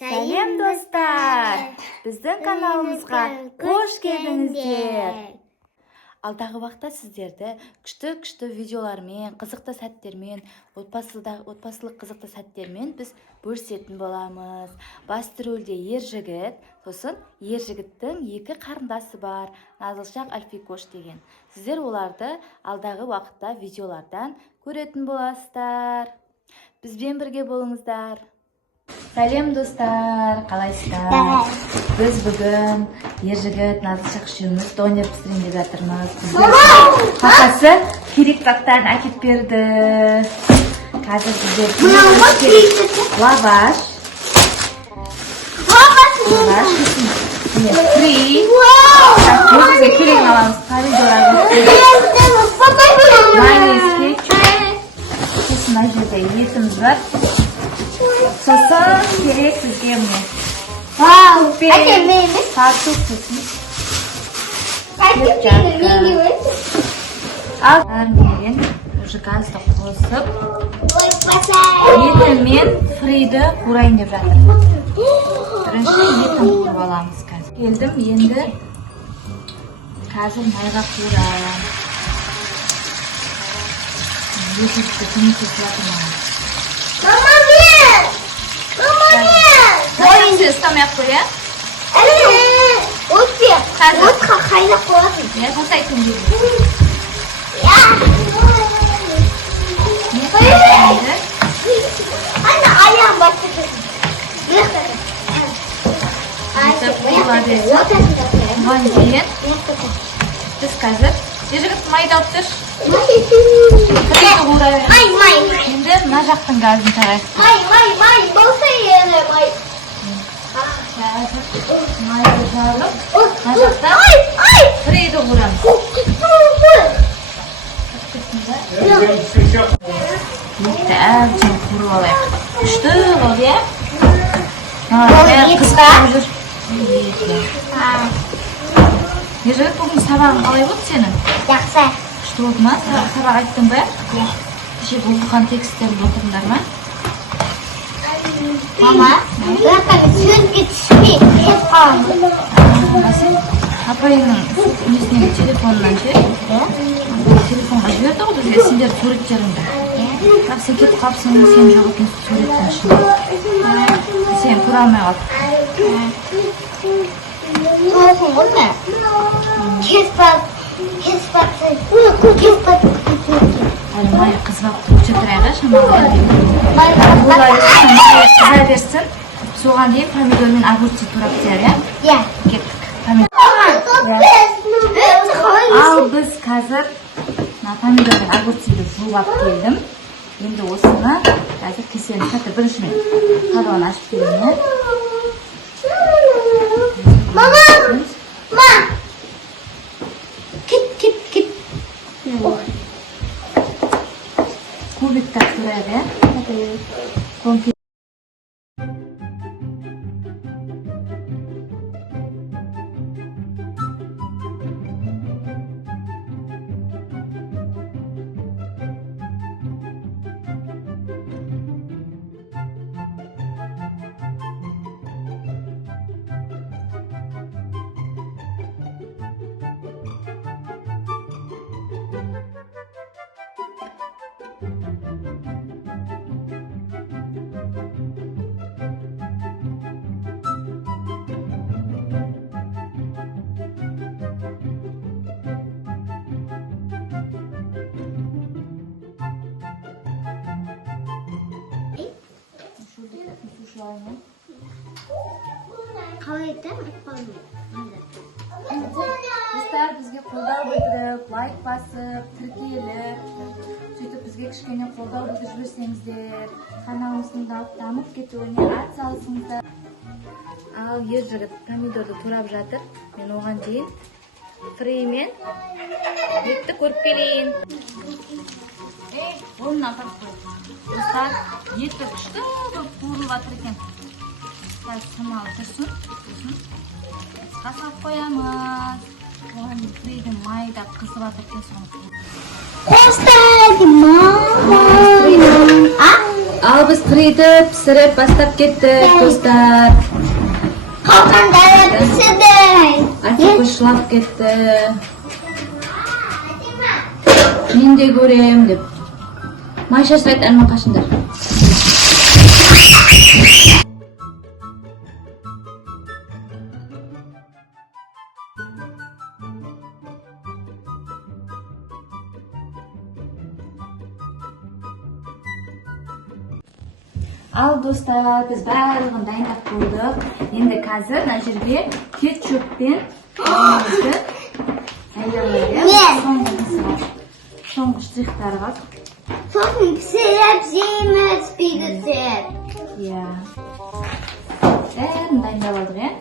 Сәлем достар! Біздің каналымызға қош келдіңіздер. Алдағы уақытта сіздерді күшті видеолармен, қызықты сәттермен, отбасылық қызықты сәттермен біз бөлісетін боламыз. Басты рөлде ер жігіт, сосын ер жігіттің екі қарындасы бар, Назылшақ, Альфикош деген. Сіздер оларды алдағы уақытта видеолардан көретін боласыздар. Бізбен бірге болыңыздар. Сәлем достар, қалайсыздар? Біз бүгін ер жігіт Назылшақ үшеуміз донер пісірейін деп жатырмыз. Папасы керек заттарын әкеліп берді. Қазір біздер лаваш, фри, өзімізге керегін аламыз, помидор, майонез, сосын мына жерде етіміз бар. Сосын керек бізге міне. Тарту сосын. Мен уже газды қосып, еті мен фриді қурайын деп жатыр. Бірінші етін қурып аламыз қазір. Келдім, енді қазір майға қуырам. Етті көмектесіп жатырмын. Ойынды ұстамай-ақ қой, ә? Отқа қайнап қоясың. Мен қосайтын дейді. Ана аяғын басып жүрсің. Бұған дейін біз қазір жігіт майды алып тұрш. Енді мына жақтың газын жағайық. Май болса ері май. Майды жағып, мына жақтан фриді қуырамыз. Етті әбден қуырып алайық. Күшті болды, е? Ет па? Ержігіт, бүгін сабағың қалай болды сенің? Жақсы. Күшті болды ма? Сабақ айттың ба? Кеше оқыған тексттерді оқыдыңдар ма? Мама, сөзге түспей кеп қаламын. Сен апайыңның несінен телефонынан ше? Телефонға жіберді ғой бізге сендер суреттеріңді. Бірақ сен кетіп қалыпсың, сен жоқ екенсің суреттің ішінде. Сен көре алмай қалып. Оқың ғой ма? Әлі майы қызбап тұрып жатырайға шамалы. Қыза берсін, соған дейін помидор мен огурцы турап тер, е? Кеттік. Ал біз қазір помидор мен огурцыды жуып келдім. Енді осыны қазір кесені қазір бірінші мен қабағын ашып келейін, е? Мама! Кет! Кубиктар турайды, е? Конфет. Достар, бізге қолдау білдіріп, лайк басып, тіркеліп, сөйтіп бізге кішкене қолдау білдіріп жіберсеңіздер, каналымыздың дамып кетуіне ат салысыңыздар. Ал ер жігіт помидорды турап жатыр. Мен оған дейін фри мен етті көріп келейін. Орнына апарып қой. Достар, еті күшті қуырылып жатыр екен. Шамалы тұрсын. Қасап қоямыз. Оған фридің майда қызып жатыр екен соны. Қостайды, мама. biz qiriytib, pishirib boshlab ketdik, do'stlar. Qolganlari pishirdi. Aka qo'shilib ketdi. Men de ko'rayim deb. Mayshashlayt alma qashindir. Al do'stlar, biz barlig'ini tayyorlab qo'ydik. Endi hozir mana shu yerga ketchup bilan tayyorlaymiz. So'nggi shtrixlar bor. So'ng pishirib yeymiz, pidasib. Ya. Endi tayyorlab oldik.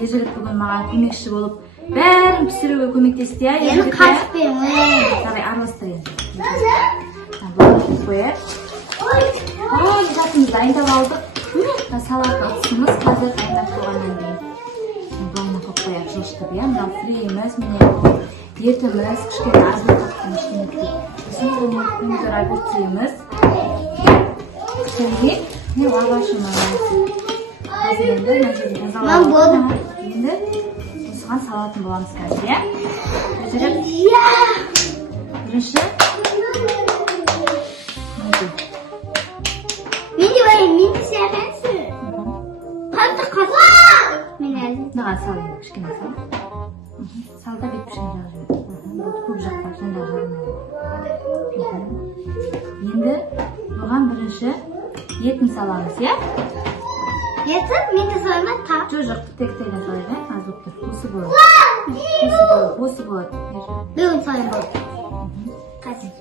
Yezilib bugun menga ko'makchi bo'lib, barini pishirishga ko'maklashdi. Yana qatib bering. Davay aralashtiraylik. Bunu koyar. Zaten tayyorlab oldik. Salat atışımız hazır tayyorlab qo'ygandan keyin. Buni qo'yib qo'yamiz jo'shqib ham. Mana friyimiz, mana yetimiz, kichkina azli qattiqlikniki. Biz buni pomidor qo'yamiz. Keyin ne lavashimiz. Hozir endi Men bo'ldim. Endi o'zgan salatni bo'lamiz hozir, ya. Birinchi Meni sevasiz. Qattiq. Meni Nima saling kichkina sal. Salda bir pishiradi. Bu ko'p joqqa shunday. Endi bo'lgan birinchi yetni salamiz, ya. Yetim, meni so'yman ta. Jo'joq tek-tekdan so'ygan, azobdir. O'si bo'ladi. O'si bo'ladi. Bugun so'yman. Qazib.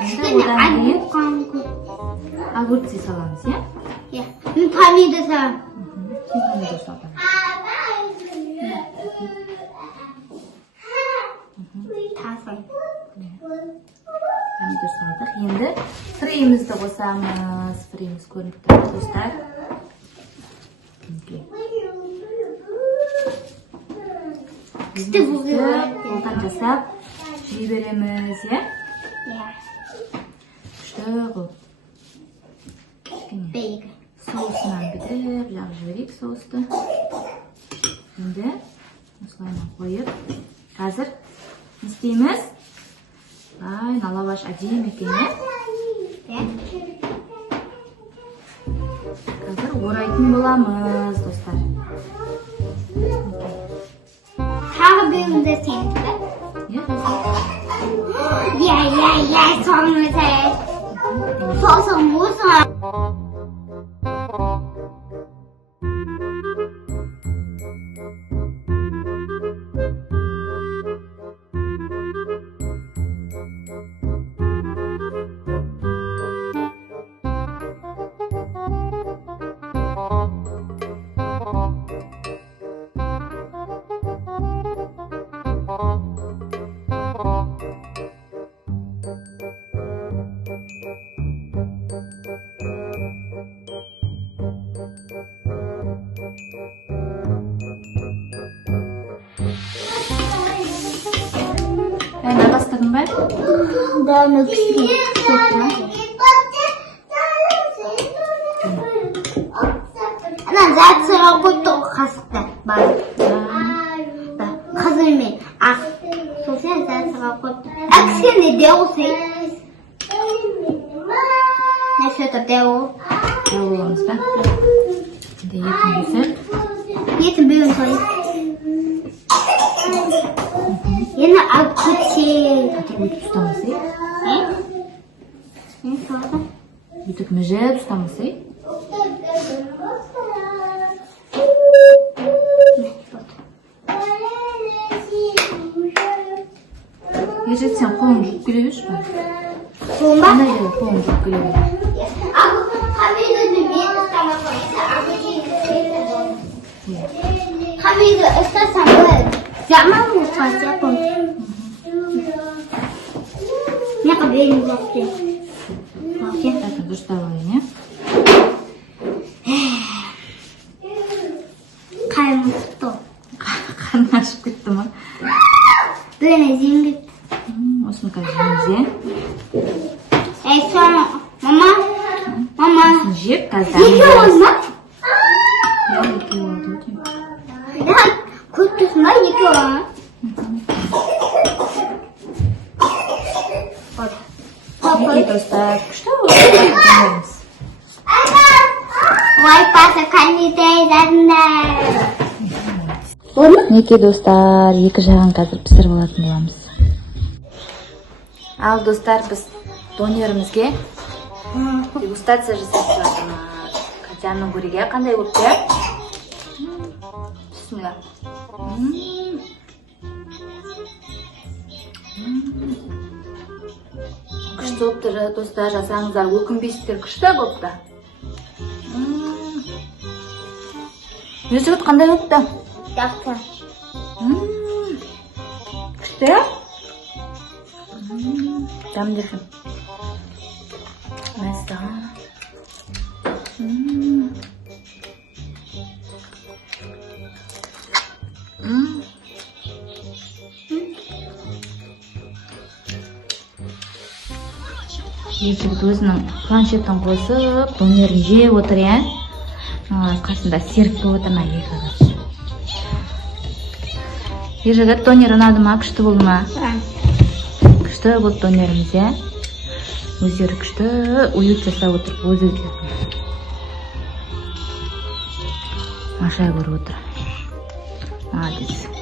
Kichkina. Огурцы salamiz, ya. Ya. Men pomidor so'yman. Pomidor solamiz. Pomidor soldik. Endi friyimizni qo'shamiz. Friyimiz ko'rinib turibdi, do'stlar. İşte bu. Qo'ldan tashlab yeyveramiz, ya. Ya. İşte bu. Beyga. Sousini bitirib, yog'ib sousni. Endi sousini qo'yib, hozir istaymiz. Ay, lavash ajim ekan, ya. Hozir o'raytib bo'lamiz, do'stlar. Harbimde senle. Ya, sonra sen. Sosa musa. Ben bastırdım ben. Devam etsin. Ana zaten koyduk kasıkta. Bak. Kızım ben. Ah. Sosyal zaten koyduk. Aksine de olsa. Ne şöyle de o. Yoğurumuz ben. Şimdi yetimimizi. Yetim büyüğün soyu. Yine akıtı. Artık uyutup tutamızı. Ne sonra? Uyutup müze tutamızı. Gerçekten kolum çok gülüyor mu? Bomba? Ne diyor kolum çok gülüyor? Hamidu, istersen böyle. Zaman mı fazla yapalım? Ne kadar benim vaktim? Okey, это доставление. Kalbim tuttu. Karnı açıp gitti mi? Böyle zengin. Osman kardeşimize. қазір Неге olma? екеу болды деймін. Да, көп тұрсын ба, неге olma? Мінекей достар, күшті болды. Ой, пасы қайнетай задында. Мінекей достар, екі жағын қазір пісіріп алатын боламыз. Ал достар, біз донерімізге дегустация жасап жатырмыз. Катяның көреге қандай көпте? Бисмилла. Күшті болыпты достар, жасаңыздар, өкінбейсіздер, күшті болыпты. Жігіт қандай болыпты? Жақсы. Күшті? Дәмді екен. Мәзді. Жігіт өзінің планшетін қосып, донерін жеп отыр, е? Қасында серік болып отыр ма, екі қыз. Жігіт, донер ұнады ма, күшті болды ма? Күшті болды донеріміз, е? Өздері күшті уют жасап отырып, өз-өздеріне машай көріп отыр. Молодец.